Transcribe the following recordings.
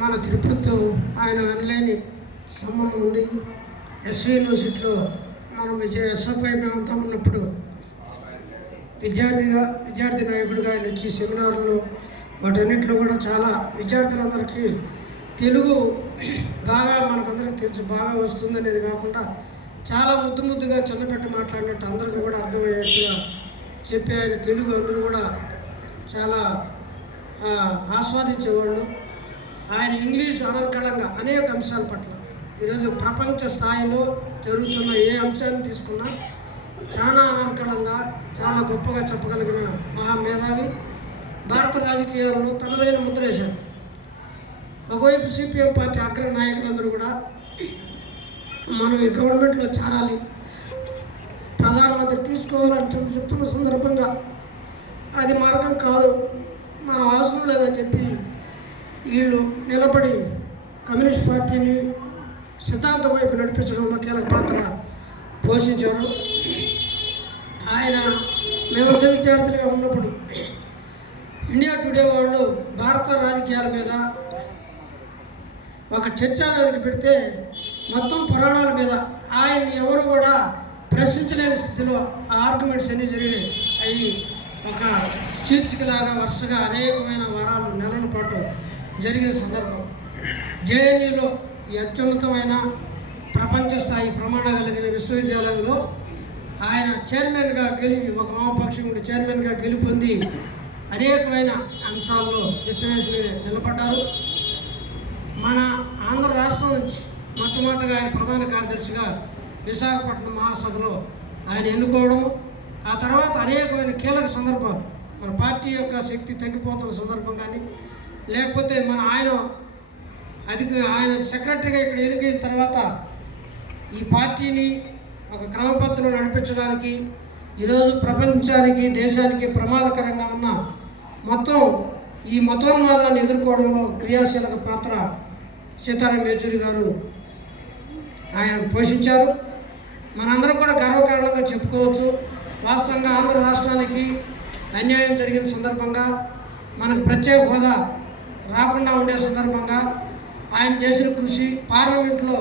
మన తిరుపతితో ఆయన వినలేని సంబంధం ఉంది. ఎస్వి యూనివర్సిటీలో మనం విజయ ఎస్ఎఫ్ఐ మేమంతా ఉన్నప్పుడు విద్యార్థిగా విద్యార్థి నాయకుడిగా ఆయన వచ్చి సెమినార్లు వాటన్నిటిలో కూడా చాలా విద్యార్థులందరికీ తెలుగు బాగా మనకందరికీ తెలుసు బాగా వస్తుంది అనేది కాకుండా చాలా ముద్దు ముద్దుగా చిన్నపెట్టి మాట్లాడినట్టు అందరికీ కూడా అర్థమయ్యేట్టుగా చెప్పి ఆయన తెలుగు అందరూ కూడా చాలా ఆస్వాదించేవాళ్ళు. ఆయన ఇంగ్లీష్ అనర్కళంగా అనేక అంశాల పట్ల. ఈరోజు ప్రపంచ స్థాయిలో జరుగుతున్న ఏ అంశాన్ని తీసుకున్నా చాలా అనర్కళంగా చాలా గొప్పగా చెప్పగలిగిన మహా మేధావి భారత రాజకీయాల్లో తనదైన ముద్రేశారు ఒకవైపు సిపిఎం పార్టీ అగ్ర నాయకులందరూ కూడా మనం ఈ గవర్నమెంట్లో చేరాలి ప్రధానమంత్రి తీసుకోవాలని చెప్పి చెప్తున్న సందర్భంగా అది మార్గం కాదు మనం అవసరం లేదని చెప్పి వీళ్ళు నిలబడి కమ్యూనిస్ట్ పార్టీని సిద్ధాంతం వైపు నడిపించడంలో కీలక పాత్ర పోషించారు. ఆయన మేమంతా విద్యార్థులుగా ఉన్నప్పుడు ఇండియా టుడే వాళ్ళు భారత రాజకీయాల మీద ఒక చర్చా వేదిక పెడితే మొత్తం పురాణాల మీద ఆయన్ని ఎవరు కూడా ప్రశ్నించలేని స్థితిలో ఆ ఆర్గ్యుమెంట్స్ అన్నీ జరిగినాయి. అవి ఒక శీర్షికలాగా వరుసగా అనేకమైన వారాలు నెలల పాటు జరిగిన సందర్భం. జేఎన్యూలో అత్యున్నతమైన ప్రపంచ స్థాయి ప్రమాణ కలిగిన విశ్వవిద్యాలయంలో ఆయన చైర్మన్గా గెలిపి ఒక వామపక్షం ఉండి చైర్మన్గా గెలుపొంది అనేకమైన అంశాల్లో దిట్టవేసి నిలబడ్డారు. మన ఆంధ్ర రాష్ట్రం నుంచి మొట్టమొదటిగా ఆయన ప్రధాన కార్యదర్శిగా విశాఖపట్నం మహాసభలో ఆయన ఎన్నుకోవడం ఆ తర్వాత అనేకమైన కీలక సందర్భాలు మన పార్టీ యొక్క శక్తి తగ్గిపోతున్న సందర్భం కానీ లేకపోతే మన ఆయన అది ఆయన సెక్రటరీగా ఇక్కడ ఎన్నికైన తర్వాత ఈ పార్టీని ఒక క్రమపత్రం నడిపించడానికి ఈరోజు ప్రపంచానికి దేశానికి ప్రమాదకరంగా ఉన్న మొత్తం ఈ మతోన్మాదాన్ని ఎదుర్కోవడంలో క్రియాశీలక పాత్ర సీతారాం యేచూరి గారు ఆయన పోషించారు. మనందరం కూడా గర్వకారణంగా చెప్పుకోవచ్చు. వాస్తవంగా ఆంధ్ర రాష్ట్రానికి అన్యాయం జరిగిన సందర్భంగా మనకు ప్రత్యేక హోదా రాకుండా ఉండే సందర్భంగా ఆయన చేసిన కృషి పార్లమెంట్లో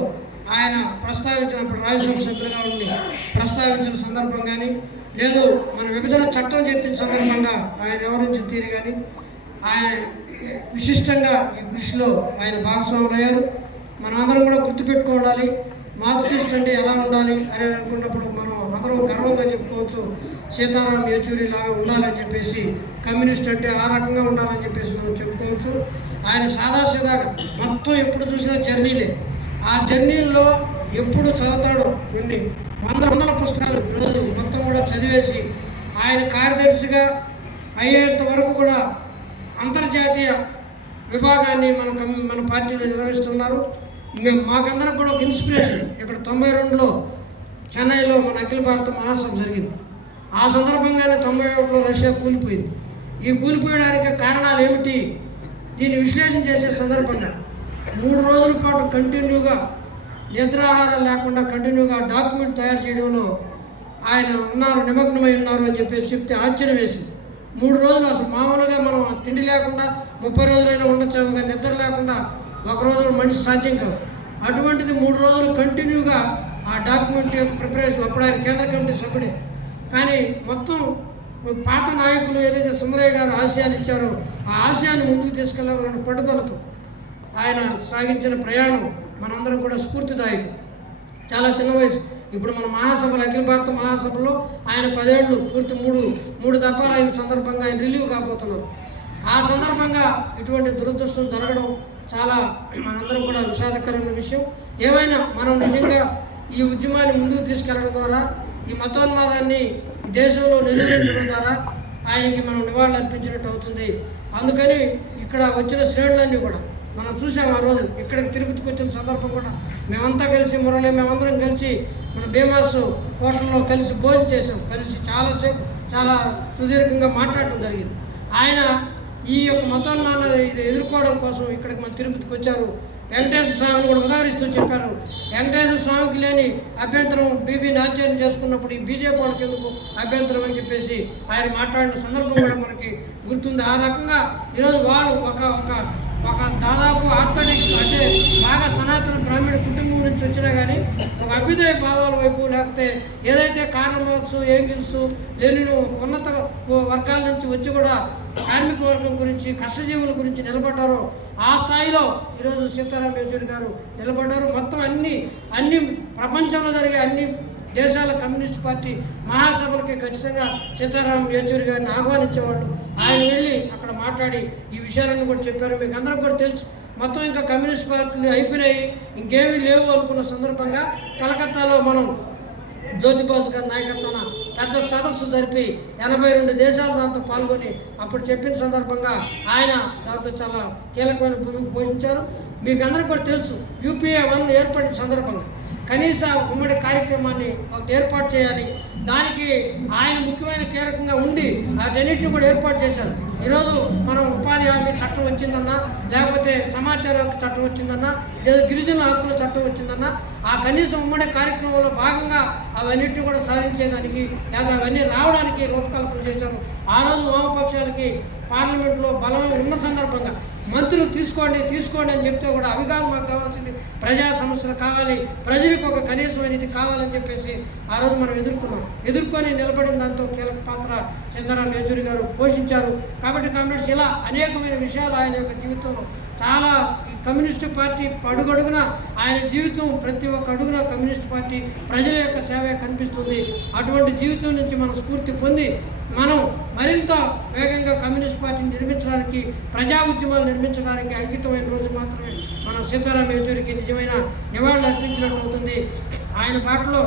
ఆయన ప్రస్తావించినప్పుడు రాజ్యసభ సభ్యులుగా ఉండి ప్రస్తావించిన సందర్భం కానీ లేదు మన విభజన చట్టం చెప్పిన సందర్భంగా ఆయన వివరించిన తీరు కానీ ఆయన విశిష్టంగా ఈ కృషిలో ఆయన భాగస్వాములు అయ్యారు మనం అందరం కూడా గుర్తుపెట్టుకోవాలి. మార్క్సిస్ట్ అంటే ఎలా ఉండాలి అని అనుకున్నప్పుడు మనం అందరం గర్వంగా చెప్పుకోవచ్చు సీతారాం యేచూరి లాగా ఉండాలని చెప్పేసి కమ్యూనిస్ట్ అంటే ఆ రకంగా ఉండాలని చెప్పేసి మనం చెప్పుకోవచ్చు. ఆయన సాదాసీదాగా మొత్తం ఎప్పుడు చూసినా జర్నీలే. ఆ జర్నీల్లో ఎప్పుడు చదువుతాడో కొన్ని వందల వందల పుస్తకాలు రోజు మొత్తం కూడా చదివేసి ఆయన కార్యదర్శిగా అయ్యేంత వరకు కూడా అంతర్జాతీయ విభాగాన్ని మన కమ్- మన పార్టీలో నిర్వహిస్తున్నారు. మేము మాకందరం కూడా ఒక ఇన్స్పిరేషన్ ఇక్కడ తొంభై రెండులో చెన్నైలో మన అఖిల భారత మహాసభ జరిగింది. ఆ సందర్భంగానే తొంభై ఒకటిలో రష్యా కూలిపోయింది. ఈ కూలిపోయడానికి కారణాలు ఏమిటి? దీన్ని విశ్లేషణ చేసే సందర్భంగా మూడు రోజుల పాటు కంటిన్యూగా నిద్రాహారం లేకుండా కంటిన్యూగా డాక్యుమెంట్ తయారు చేయడంలో ఆయన ఉన్నారు నిమగ్నమై ఉన్నారు అని చెప్పేసి చెప్తే ఆశ్చర్యం వేసింది. మూడు రోజులు అసలు మామూలుగా మనం తిండి లేకుండా ముప్పై రోజులైనా ఉండొచ్చాము కానీ నిద్ర లేకుండా ఒక రోజు మనిషి సాధ్యం కాదు. అటువంటిది మూడు రోజులు కంటిన్యూగా ఆ డాక్యుమెంట్ ప్రిపరేషన్ అప్పుడు ఆయన కేంద్ర కమిటీ సభ్యుడే. కానీ మొత్తం పాత నాయకులు ఏదైతే సుందరయ్య గారు ఆశయాలు ఇచ్చారో ఆ ఆశయాన్ని ముందుకు తీసుకెళ్ళాలన్న పట్టుదలతో ఆయన సాగించిన ప్రయాణం మనందరం కూడా స్ఫూర్తిదాయకం. చాలా చిన్న వయసు. ఇప్పుడు మన మహాసభలు అఖిల భారత మహాసభలో ఆయన పదేళ్ళు పూర్తి మూడు మూడు దఫాలు అయిన సందర్భంగా ఆయన రిలీవ్ కాబోతున్నారు. ఆ సందర్భంగా ఇటువంటి దురదృష్టం జరగడం చాలా మనందరం కూడా విషాదకరమైన విషయం. ఏమైనా మనం నిజంగా ఈ ఉద్యమాన్ని ముందుకు తీసుకెళ్ళడం ద్వారా ఈ మతోన్మాదాన్ని దేశంలో నిర్వహించడం ద్వారా ఆయనకి మనం నివాళులు అర్పించినట్టు అవుతుంది. అందుకని ఇక్కడ వచ్చిన శ్రేణులన్నీ కూడా మనం చూసాం ఆ రోజు ఇక్కడికి తిరుపతికి వచ్చిన సందర్భం కూడా. మేమంతా కలిసి మురళి మేమందరం కలిసి మన భీమాస్ హోటల్లో కలిసి భోజనం చేసాం కలిసి చాలాసేపు చాలా సుదీర్ఘంగా మాట్లాడడం జరిగింది. ఆయన ఈ యొక్క మతోన్మాన ఇది ఎదుర్కోవడం కోసం ఇక్కడికి మన తిరుపతికి వచ్చారు. వెంకటేశ్వర స్వామిని కూడా ఉదాహరిస్తూ చెప్పారు. వెంకటేశ్వర స్వామికి లేని అభ్యంతరం బీబీ ఆశ్చర్యం చేసుకున్నప్పుడు ఈ బీజేపీ వాళ్ళకి ఎందుకు అభ్యంతరం అని చెప్పేసి ఆయన మాట్లాడిన సందర్భం కూడా మనకి గుర్తుంది. ఆ రకంగా ఈరోజు వాళ్ళు ఒక ఒక ఒక దాదాపు ఆర్థడిక్ అంటే బాగా సనాతన బ్రాహ్మణ కుటుంబం నుంచి వచ్చినా కానీ ఒక అభ్యుదయ భావాల వైపు లేకపోతే ఏదైతే కార్ల్ మార్క్స్ ఏంగిల్స్ లెనిను ఒక ఉన్నత వర్గాల నుంచి వచ్చి కూడా కార్మిక వర్గం గురించి కష్టజీవుల గురించి నిలబడ్డారో ఆ స్థాయిలో ఈరోజు సీతారాం యేచూరి గారు నిలబడ్డారు. మొత్తం అన్ని అన్ని ప్రపంచంలో జరిగే అన్ని దేశాల కమ్యూనిస్ట్ పార్టీ మహాసభలకి ఖచ్చితంగా సీతారాం యేచూరి గారిని ఆహ్వానించేవాళ్ళు. ఆయన వెళ్ళి అక్కడ మాట్లాడి ఈ విషయాలన్నీ కూడా చెప్పారు. మీకు అందరం కూడా తెలుసు. మొత్తం ఇంకా కమ్యూనిస్ట్ పార్టీలు అయిపోయినాయి. ఇంకేమీ లేవు అనుకున్న సందర్భంగా కలకత్తాలో మనం జ్యోతిబాసు గారి నాయకత్వాన పెద్ద సదస్సు జరిపి ఎనభై రెండు దేశాలు దాంతో పాల్గొని అప్పుడు చెప్పిన సందర్భంగా ఆయన దాంతో చాలా కీలకమైన భూమికి పోషించారు. మీకు అందరికీ కూడా తెలుసు యూపీఏ వన్ ఏర్పడిన సందర్భంగా కనీస ఉమ్మడి కార్యక్రమాన్ని ఏర్పాటు చేయాలి. దానికి ఆయన ముఖ్యమైన కీలకంగా ఉండి వాటన్నిటిని కూడా ఏర్పాటు చేశారు. ఈరోజు మనం ఉపాధి హామీ చట్టం వచ్చిందన్నా లేకపోతే సమాచార హక్కు చట్టం వచ్చిందన్నా లేదా గిరిజన హక్కుల చట్టం వచ్చిందన్నా ఆ కనీసం ఉమ్మడి కార్యక్రమంలో భాగంగా అవన్నిటిని కూడా సాధించేదానికి లేదా అవన్నీ రావడానికి రూపకల్పన చేశారు. ఆ రోజు వామపక్షాలకి పార్లమెంట్లో బలం ఉన్న సందర్భంగా మంత్రులు తీసుకోండి తీసుకోండి అని చెప్తే కూడా అవి కాదు మాకు కావాల్సింది. ప్రజా సమస్యలు కావాలి. ప్రజలకు ఒక కనీసమైన ఇది కావాలని చెప్పేసి ఆ రోజు మనం ఎదుర్కొన్నాం. ఎదుర్కొని నిలబడిన దాంతో కీలక పాత్ర సీతారాం యేచూరి గారు పోషించారు. కాబట్టి కామ్రేడ్స్ ఇలా అనేకమైన విషయాలు ఆయన యొక్క జీవితంలో చాలా ఈ కమ్యూనిస్టు పార్టీ అడుగడుగున ఆయన జీవితం ప్రతి ఒక్క అడుగున కమ్యూనిస్ట్ పార్టీ ప్రజల యొక్క సేవ కనిపిస్తుంది. అటువంటి జీవితం నుంచి మనం స్ఫూర్తి పొంది మనం మరింత వేగంగా కమ్యూనిస్ట్ పార్టీని నిర్మించడానికి ప్రజా ఉద్యమాలు నిర్మించడానికి అంకితమైన రోజు మాత్రమే. మనం సీతారాం యేచూరికి నిజమైన నివాళులు అర్పించినట్టు అవుతుంది. ఆయన పాటలో